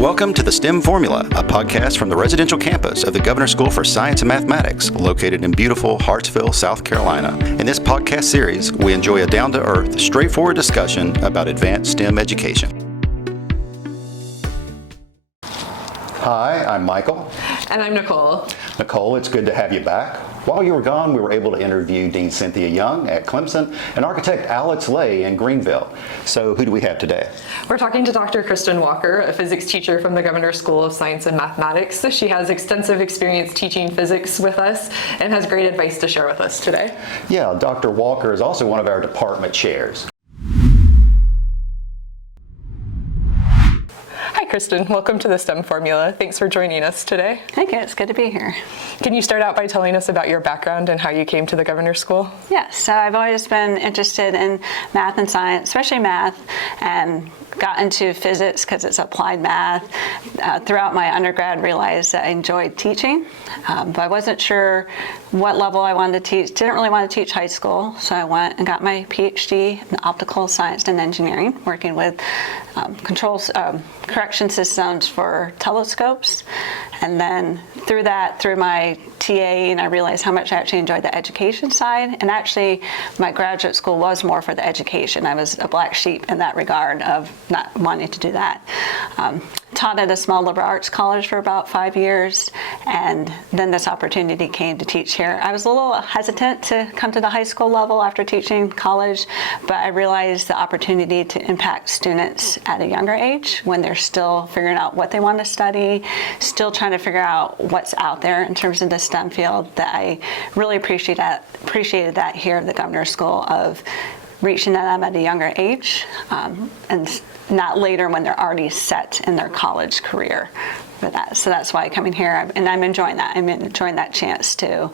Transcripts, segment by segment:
Welcome to the STEM Formula, a podcast from the residential campus of the Governor School for Science and Mathematics, located in beautiful Hartsville, South Carolina. In this podcast series, we enjoy a down-to-earth, straightforward discussion about advanced STEM education. Hi, I'm Michael. And I'm Nicole. Nicole, it's good to have you back. While you were gone, we were able to interview Dean Cynthia Young at Clemson and architect Alex Lay in Greenville. So who do we have today? We're talking to Dr. Kristin Walker, a physics teacher from the Governor School of Science and Mathematics. She has extensive experience teaching physics with us and has great advice to share with us today. Yeah, Dr. Walker is also one of our department chairs. Hi, Kristin. Welcome to the STEM Formula. Thanks for joining us today. Thank you. It's good to be here. Can you start out by telling us about your background and how you came to the Governor School? Yes. So I've always been interested in math and science, especially math, and got into physics because it's applied math. Throughout my undergrad, realized that I enjoyed teaching, but I wasn't sure what level I wanted to teach. Didn't really want to teach high school, so I went and got my PhD in optical science and engineering, working with correction systems for telescopes. And then through my TAing, I realized how much I actually enjoyed the education side. And actually, my graduate school was more for the education. I was a black sheep in that regard of not wanting to do that. Taught at a small liberal arts college for about 5 years, and then this opportunity came to teach here. I was a little hesitant to come to the high school level after teaching college, but I realized the opportunity to impact students at a younger age when they're still figuring out what they want to study, still trying to figure out what's out there in terms of the STEM field, that I really appreciated that here at the Governor School, of reaching them at a younger age, and not later when they're already set in their college career for that. So that's why I'm coming here, and I'm enjoying that. I'm enjoying that chance to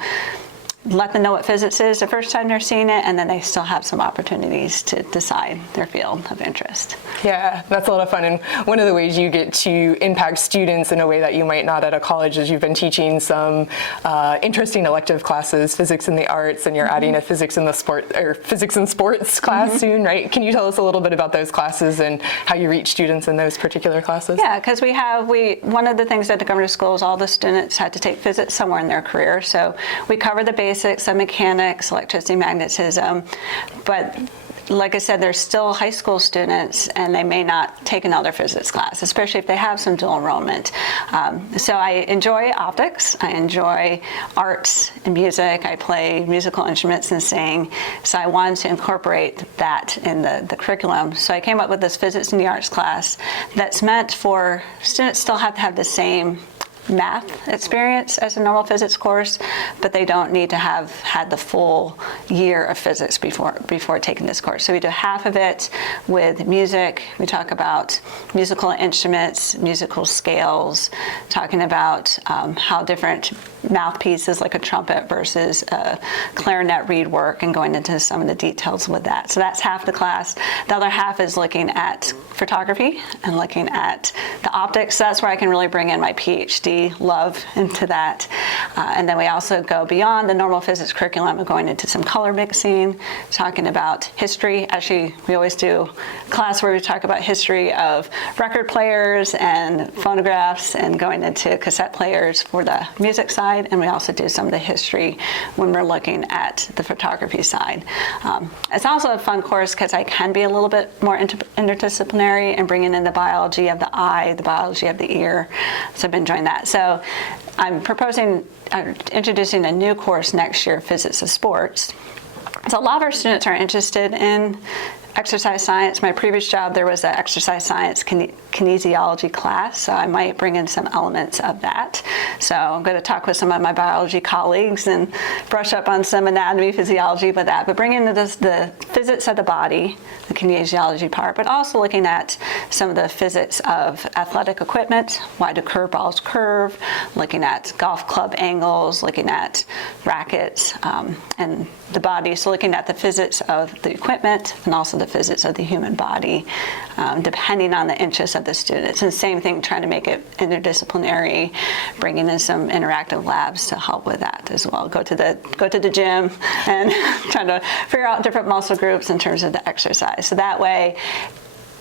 let them know what physics is the first time they're seeing it, and then they still have some opportunities to decide their field of interest. Yeah, that's a lot of fun. And one of the ways you get to impact students in a way that you might not at a college is you've been teaching some interesting elective classes, physics and the arts, and you're adding a physics and sports class soon, right? Can you tell us a little bit about those classes and how you reach students in those particular classes? Yeah, because one of the things at the Governor School is all the students had to take physics somewhere in their career. So we cover the basics of mechanics, electricity, magnetism, but like I said, they're still high school students and they may not take another physics class, especially if they have some dual enrollment. So I enjoy optics, I enjoy arts and music, I play musical instruments and sing, so I wanted to incorporate that in the curriculum. So I came up with this physics and the arts class that's meant for students still have to have the same math experience as a normal physics course, but they don't need to have had the full year of physics before taking this course. So we do half of it with music. We talk about musical instruments, musical scales, talking about how different mouthpieces like a trumpet versus a clarinet reed work, and going into some of the details with that. So that's half the class. The other half is looking at photography and looking at the optics. That's where I can really bring in my PhD love into that. And then we also go beyond the normal physics curriculum and going into some color mixing, talking about history. Actually, we always do a class where we talk about history of record players and phonographs, and going into cassette players for the music side. And we also do some of the history when we're looking at the photography side. It's also a fun course because I can be a little bit more interdisciplinary and bringing in the biology of the eye, the biology of the ear. So I've been enjoying that. So I'm introducing a new course next year, Physics of Sports. So a lot of our students are interested in exercise science. My previous job, there was an exercise science kinesiology class, so I might bring in some elements of that. So I'm going to talk with some of my biology colleagues and brush up on some anatomy, physiology with that, but bring in the physics of the body, the kinesiology part, but also looking at some of the physics of athletic equipment. Why do curve balls curve? Looking at golf club angles, looking at rackets, and the body. So looking at the physics of the equipment and also the physics of the human body, depending on the interests of the students. And same thing, trying to make it interdisciplinary, bringing in some interactive labs to help with that as well. Go to the gym and trying to figure out different muscle groups in terms of the exercise. So that way,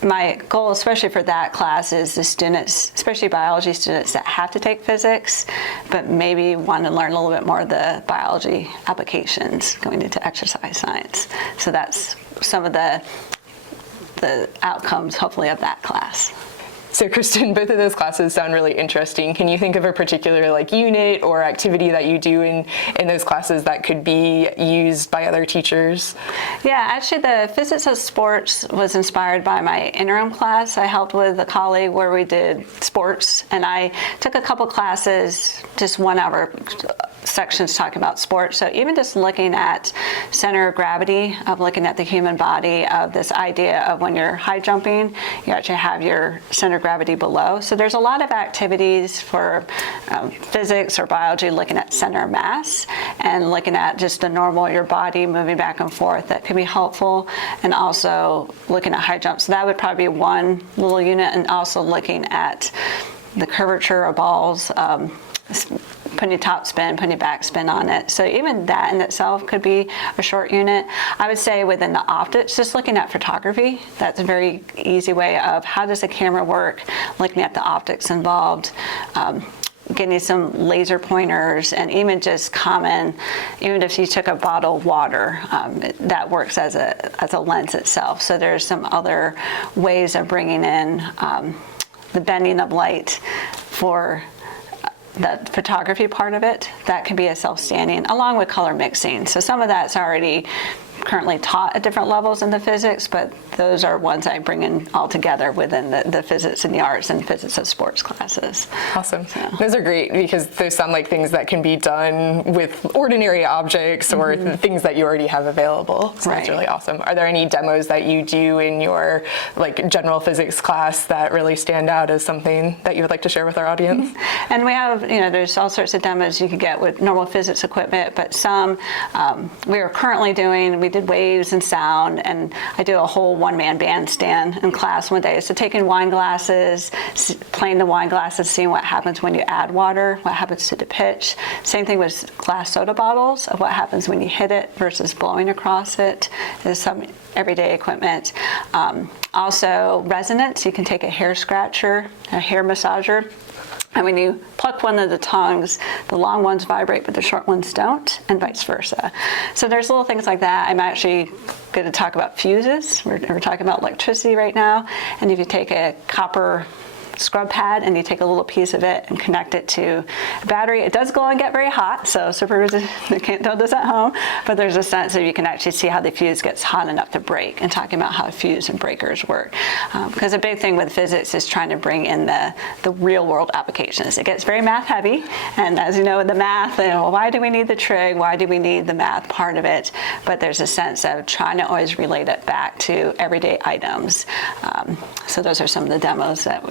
my goal, especially for that class, is the students, especially biology students that have to take physics, but maybe want to learn a little bit more of the biology applications going into exercise science. So that's some of the outcomes, hopefully, of that class. So Kristin, both of those classes sound really interesting. Can you think of a particular unit or activity that you do in those classes that could be used by other teachers? Yeah, actually the physics of sports was inspired by my interim class. I helped with a colleague where we did sports, and I took a couple classes, just 1 hour sections talking about sports. So even just looking at center of gravity, of looking at the human body, of this idea of when you're high jumping, you actually have your center of gravity below. So there's a lot of activities for physics or biology looking at center of mass and looking at just the normal, your body moving back and forth, that can be helpful, and also looking at high jumps. So that would probably be one little unit, and also looking at the curvature of balls, putting top spin, putting back spin on it. So even that in itself could be a short unit. I would say within the optics, just looking at photography, that's a very easy way of how does the camera work, looking at the optics involved, getting some laser pointers, and even just common, even if you took a bottle of water, that works as a lens itself. So there's some other ways of bringing in the bending of light for the photography part of it. That can be a self-standing, along with color mixing. So some of that's already currently taught at different levels in the physics, but those are ones I bring in all together within the physics and the arts and physics of sports classes. Awesome. So. Those are great because those sound like things that can be done with ordinary objects or things that you already have available. So that's really awesome. Are there any demos that you do in your general physics class that really stand out as something that you would like to share with our audience? And we have, there's all sorts of demos you can get with normal physics equipment, but some we are currently doing, we did waves and sound, and I do a whole one-man bandstand in class one day. So taking wine glasses, playing the wine glasses, seeing what happens when you add water, what happens to the pitch. Same thing with glass soda bottles, of what happens when you hit it versus blowing across it. There's some everyday equipment. Also resonance, you can take a hair scratcher, a hair massager, and when you pluck one of the tongues, the long ones vibrate, but the short ones don't, and vice versa. So there's little things like that. I'm actually going to talk about fuses. We're talking about electricity right now. And if you take a copper scrub pad and you take a little piece of it and connect it to a battery, it does glow and get very hot, so you can't do this at home, but there's a sense that you can actually see how the fuse gets hot enough to break, and talking about how fuse and breakers work. Because a big thing with physics is trying to bring in the real world applications. It gets very math heavy, and as you know, the math, why do we need the trig? Why do we need the math part of it? But there's a sense of trying to always relate it back to everyday items. So those are some of the demos that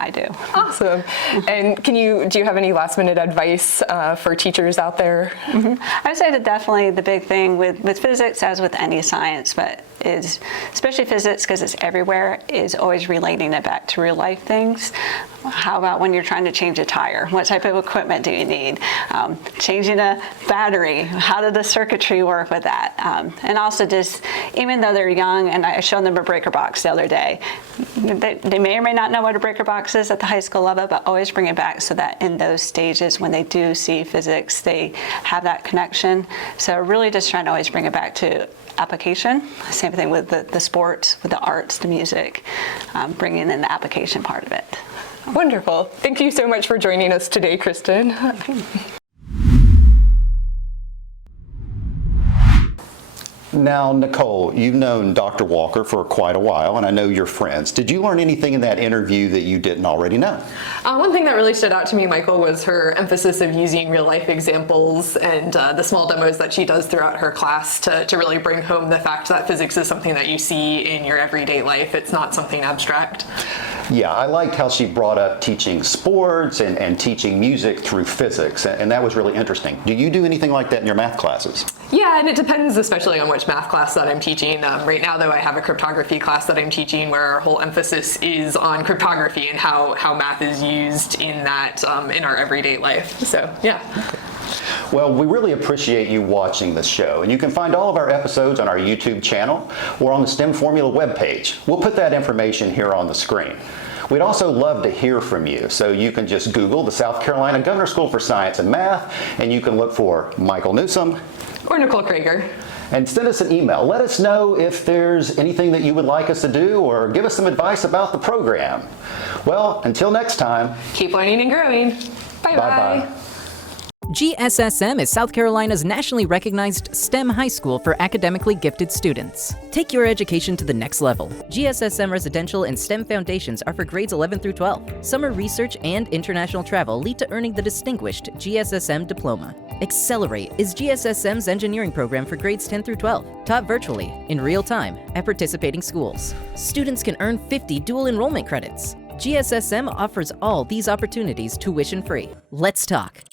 I do. Awesome. And do you have any last minute advice for teachers out there? I would say that definitely the big thing with physics, as with any science, but is, especially physics because it's everywhere, is always relating it back to real life things. How about when you're trying to change a tire? What type of equipment do you need? Changing a battery, how did the circuitry work with that? And also just, even though they're young, and I showed them a breaker box the other day, they may or may not know what a breaker box is at the high school level, but always bring it back so that in those stages when they do see physics, they have that connection. So really just trying to always bring it back to application. Same thing with the sports, with the arts, the music, bringing in the application part of it. Wonderful. Thank you so much for joining us today, Kristin. Now, Nicole, you've known Dr. Walker for quite a while, and I know you're friends. Did you learn anything in that interview that you didn't already know? One thing that really stood out to me, Michael, was her emphasis of using real-life examples and the small demos that she does throughout her class to really bring home the fact that physics is something that you see in your everyday life. It's not something abstract. Yeah, I liked how she brought up teaching sports and teaching music through physics, and that was really interesting. Do you do anything like that in your math classes? Yeah, and it depends especially on which math class that I'm teaching. Right now, though, I have a cryptography class that I'm teaching where our whole emphasis is on cryptography and how math is used in that in our everyday life. So, yeah. Well, we really appreciate you watching this show, and you can find all of our episodes on our YouTube channel or on the STEM Formula webpage. We'll put that information here on the screen. We'd also love to hear from you, so you can just Google the South Carolina Governor School for Science and Math, and you can look for Michael Newsom Or Nicole Krager. and send us an email. Let us know if there's anything that you would like us to do or give us some advice about the program. Well, until next time, Keep learning and growing. Bye-bye. bye-bye. GSSM is South Carolina's nationally recognized STEM high school for academically gifted students. Take your education to the next level. GSSM residential and STEM foundations are for grades 11 through 12. Summer research and international travel lead to earning the distinguished GSSM diploma. Accelerate is GSSM's engineering program for grades 10 through 12, taught virtually, in real time, at participating schools. Students can earn 50 dual enrollment credits. GSSM offers all these opportunities tuition-free. Let's talk.